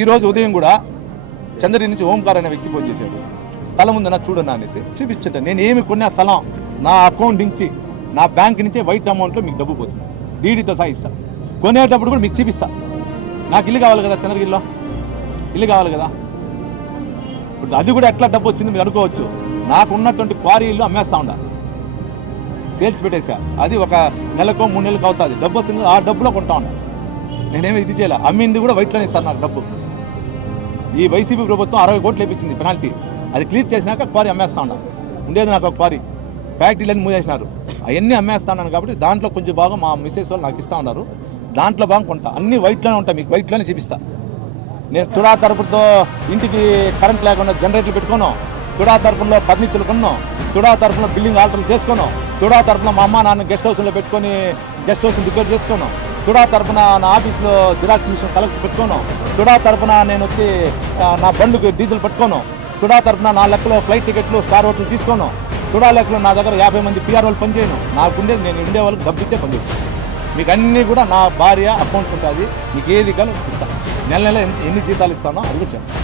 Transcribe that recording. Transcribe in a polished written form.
ఈరోజు ఉదయం కూడా చంద్రగిరి నుంచి ఓంకార్ అనే వ్యక్తి ఫోన్ చేశాడు, స్థలం ఉందన్నా చూడన్నా అనేసి. చూపించట నేను ఏమి కొన్నా స్థలం నా అకౌంట్ నుంచి నా బ్యాంక్ నుంచే వైట్ అమౌంట్లో మీకు డబ్బు పోతుంది, డీడీతో సాగిస్తా. కొనేటప్పుడు కూడా మీకు చూపిస్తా. నాకు ఇల్లు కావాలి కదా, చంద్రగిరిలో ఇల్లు కావాలి కదా. ఇప్పుడు అది కూడా ఎట్లా డబ్బు వచ్చింది మీరు అనుకోవచ్చు. నాకు ఉన్నటువంటి క్వారీ ఇల్లు అమ్మేస్తా ఉండా, సేల్స్ పెట్టేసా. అది ఒక నెలకో 3 నెలలకు అవుతుంది. డబ్బు వస్తుంది, ఆ డబ్బులో కొంటా ఉన్నా. నేనేమి ఇది చేయాలి, అమ్మింది కూడా వైట్లోనే ఇస్తాను నాకు డబ్బు. ఈ వైసీపీ ప్రభుత్వం 60 కోట్లు వేయించింది పెనాల్టీ. అది క్లియర్ చేసినాక క్వారీ అమ్మేస్తా ఉన్నా. ఉండేది నాకు ఒక క్వారీ, ఫ్యాక్టరీలన్నీ మూసేసినారు. అవన్నీ అమ్మేస్తాను కాబట్టి దాంట్లో కొంచెం భాగం మా మిస్సెస్ వాళ్ళు నాకు ఇస్తూ ఉన్నారు. దాంట్లో భాగం కొంటా. అన్ని వైట్లోనే ఉంటాయి, మీకు వైట్లోనే చూపిస్తా. నేను తుడా తరపుతో ఇంటికి కరెంట్ లేకుండా జనరేటర్లు పెట్టుకోను, తుడా తరపులో ఫర్నిచర్లు కొన్నాను, తుడా తరపున బిల్డింగ్ ఆల్టర్లు చేసుకోను, తుడా తరపున మా అమ్మ నాన్న గెస్ట్ హౌస్లో పెట్టుకొని గెస్ట్ హౌస్ని రిపేర్ చేసుకోను, తుడా తరపున నా ఆఫీస్లో జిరాక్స్ మిషన్ కలెక్ట్ పెట్టుకోను, తుడా తరపున నేను వచ్చి నా బండికి డీజిల్ పెట్టుకోను, తుడా తరపున నా లెక్కలో ఫ్లైట్ టికెట్లు స్టార్ హోటల్ తీసుకోను, తుడా లెక్కలో నా దగ్గర 50 మంది పిఆర్ వాళ్ళు పనిచేయను. నాకుండేది నేను ఉండే వాళ్ళకి డబ్బు ఇచ్చే పనిచేస్తాను. మీకు అన్నీ కూడా నా భార్య అకౌంట్స్ ఉంటుంది, మీకు ఏది కానీ ఇస్తాను. నెల నెల ఎన్ని జీతాలు ఇస్తానో అది కూడా చెప్పండి.